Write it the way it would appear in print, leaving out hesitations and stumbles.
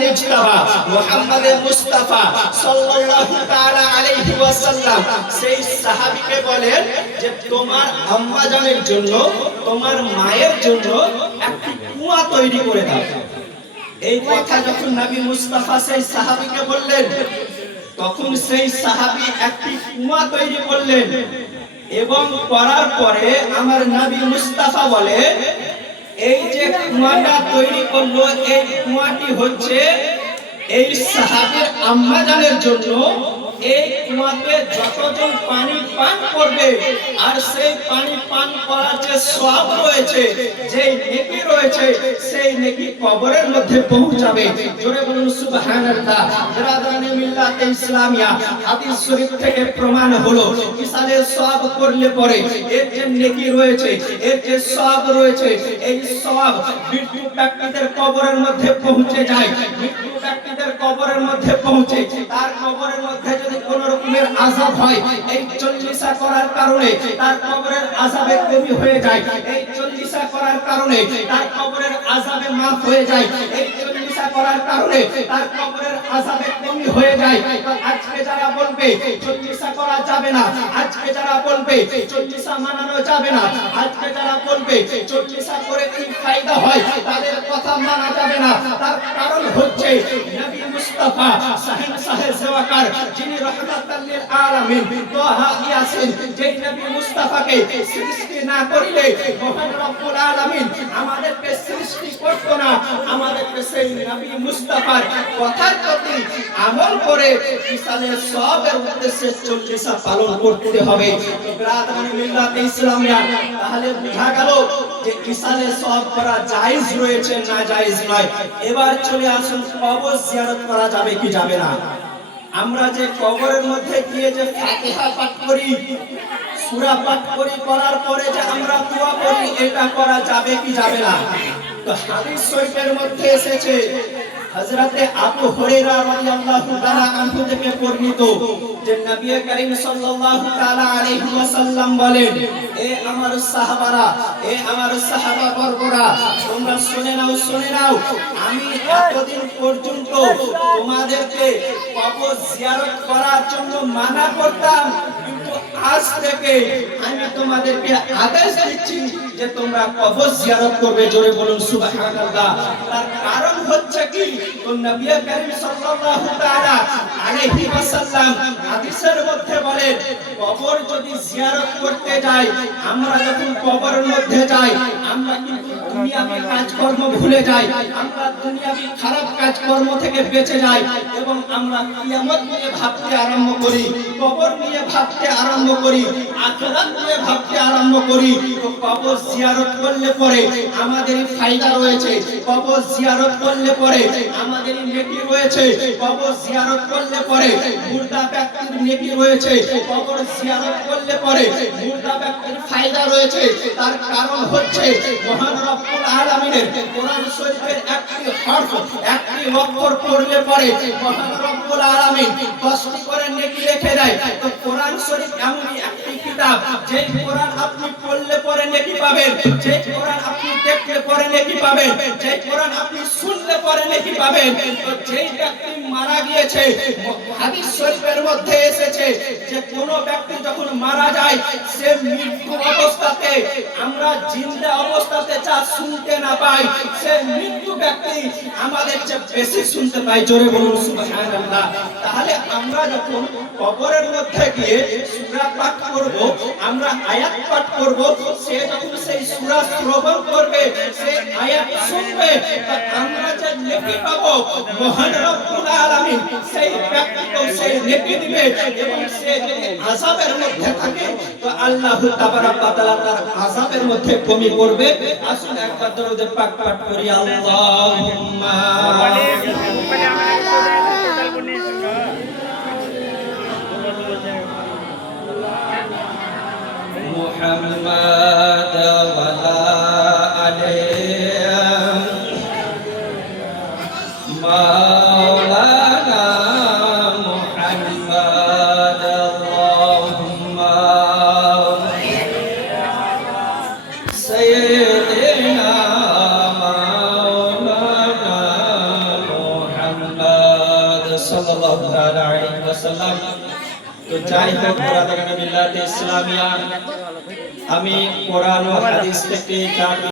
মুজতাবা মুহাম্মাদে মুস্তাফা সাল্লাল্লাহু তাআলা আলাইহি ওয়াসাল্লাম সেই সাহাবীকে বলেন যে তোমার আম্মা জানের জন্য তোমার মায়ের জন্য একটি কুয়া তৈরি করে দাও। এই কথা যখন নবী মুস্তাফা সেই সাহাবীকে বললেন তখন সেই সাহাবী একটি কুয়া তৈরি করলেন এবং করার পরে আমার নবী মুস্তাফা বলে এই যে কুয়াটা তৈরি করলো এই কুয়াটি হচ্ছে এই সাহাবীর আম্মা জানের জন্য। এই কুয়াতে যতজন পানি পান করবে আর সেই পানি পান করার যে সওয়াব রয়েছে যে নেকি রয়েছে সেই নেকি কবরের মধ্যে পৌঁছাবে। জোরে বলুন সুবহানাল্লাহ। বিরাদানে মিল্লাতে ইসলামিয়া হাদিস শরীফ থেকে প্রমাণ হলো ইসালের সওয়াব করলে পরে এর যে নেকি রয়েছে এর যে সওয়াব রয়েছে এই সওয়াব মৃত্যু ব্যক্তিদের কবরের মধ্যে পৌঁছে যায়। মৃত্যু ব্যক্তিদের কবরের মধ্যে পৌঁছে তার কবরের মধ্যে কোন রকমের আযাব হয় এই 40 করার কারণে তার কবরের আযাবে কমি হয়ে যায়। এই 40 করার কারণে তার কবরের আযাবে maaf হয়ে যায়। এই 40 করার কারণে তার কবরের আযাবে কমি হয়ে যায়। আজকে যারা বলবে 40 করা যাবে না, আজকে যারা বলবে 40 মানানো যাবে না, আজকে যারা বলবে 40 করে কি ফায়দা হয় তাদের কথা মানা যাবে না। তার কারণ হচ্ছে নবী মুস্তাফা সাহেব সেওয়াকার যিনি রহমাতাল লিল আলামিন তাহা ইয়াসিন যে নবী মুস্তাফাকে সৃষ্টি না করিলে মহান রব্বুল আলামিন আমাদেরকে সৃষ্টি করত না। আমাদেরকে সেই নবী মুস্তাফার কথার প্রতি আমল করে ইসালের সওয়াবের উদ্দেশ্যে 40 পালন করতে হবে। বিরাদানে মিল্লাতে ইসলামিয়া তাহলে বোঝা গেল যে ইসালের সওয়াব করা জায়েজ রয়েছে না জায়েজ নয়। এবার চলে আসুন কবর জিয়ারত করা যাবে কি যাবে না। আমরা যে কবরের মধ্যে গিয়ে যে ফাতিহা পাঠ করি সূরা পাঠ করি করার পরে যে আমরা দোয়া করি এটা করা যাবে কি যাবে না। তো হাদিস শরীফের মধ্যে এসেছে হযরতে আবু হুরায়রা রাদিয়াল্লাহু তাআলা আনহু থেকে বর্ণিত যে নবী করিম সাল্লাল্লাহু তাআলা আলাইহি ওয়াসাল্লাম বলেন এ আমার সাহাবারা এ আমার সাহাবা বর্গরা তোমরা শুনে নাও আমি এতদিন পর্যন্ত তোমাদেরকে কবর জিয়ারত করার জন্য মানা করতাম কিন্তু আজ থেকে আমি তোমাদেরকে আদেশ দিচ্ছি যে তোমরা কবর জিয়ারত করবে। জোরে বলুন সুবহানাল্লাহ। তার কারণ হচ্ছে কি নবী করিম সাল্লাল্লাহু তাআলা আলাইহি ওয়াসাল্লাম হাদিসের মধ্যে বলেন কবর যদি জিয়ারত করতে যাই আমরা যখন কবরের মধ্যে যাই আমরা কিন্তু দুনিয়াবি কাজকর্ম ভুলে যাই, আমরা দুনিয়াবি খারাপ কাজকর্ম থেকে বেঁচে যাই এবং আমরা কিয়ামত নিয়ে ভাবতে আরম্ভ করি, কবর নিয়ে ভাবতে আরম্ভ করি, আখিরাত নিয়ে ভাবতে আরম্ভ করি। তো কবর জিয়ারত করলে পরে আমাদের ফায়দা রয়েছে, কবর জিয়ারত করলে পরে আমাদের নেকি রয়েছে, কবর জিয়ারত করলে পরে মুর্দা ব্যক্তির নেকি রয়েছে, কবর জিয়ারত করলে পরে মুর্দা ব্যক্তির ফায়দা রয়েছে। তার কারণ হচ্ছে মহান রব্বুল আলামিনের কোরআন শরীফের একটি হরফ একটি অক্ষর পড়লে পরে মহান রব্বুল আলামিন 10টি করে নেকি রেখে দেয়। তো কোরআন শরীফ এমনই একটি কিতাব যে কোরআন আপনি পড়লে পরে নেকি পাবেন, যে কোরআন আপনি দেখলে পরে নেকি পাবেন, যে কোরআন আপনি শুনলে পরে নেকি পাবেন। তো যেই ব্যক্তি মারা গিয়েছে হাদিস শরীফের মধ্যে এসেছে যে কোন ব্যক্তি যখন মারা যায় সে মৃত্যু অবস্থাতে আমরা জিন্দা অবস্থাতে যা শুনতে না পাই সে মৃত্যু ব্যক্তি আমাদের চেয়ে বেশি শুনতে পাই। জোরে বলুন সুবহানাল্লাহ। তাহলে আমরা যখন কবরের মধ্যে গিয়ে সূরা পাঠ করব আমরা আয়াত পাঠ করব সে যখন সেই সূরা শ্রবণ করবে সে আয়াত শুনবে আমরা যে নেকি পাবো মহান রব্বুল আলামিন সেই ব্যক্তিকে সেই নেকি দিবে এবং সে যদি আযাবের মধ্যে থাকে তো আল্লাহ তাবারাক ওয়া তাআলা তার আযাবের মধ্যে কমি করবে। আসুন একবার দরুদ পাক পাঠ করি আল্লাহুম্মা মুহাম্মাদ ওয়া আলা আলিহি মাওলানা মুহাম্মাদ আল্লাহুম্মা সাইয়্যিদিনা মাওলানা সাল্লাল্লাহু তাআলা আলাইহি ওয়াসাল্লাম। তো যাই হোক বিল্লাহ ইসলামিয়া, আমি কোরআন ও হাদিস থেকে যা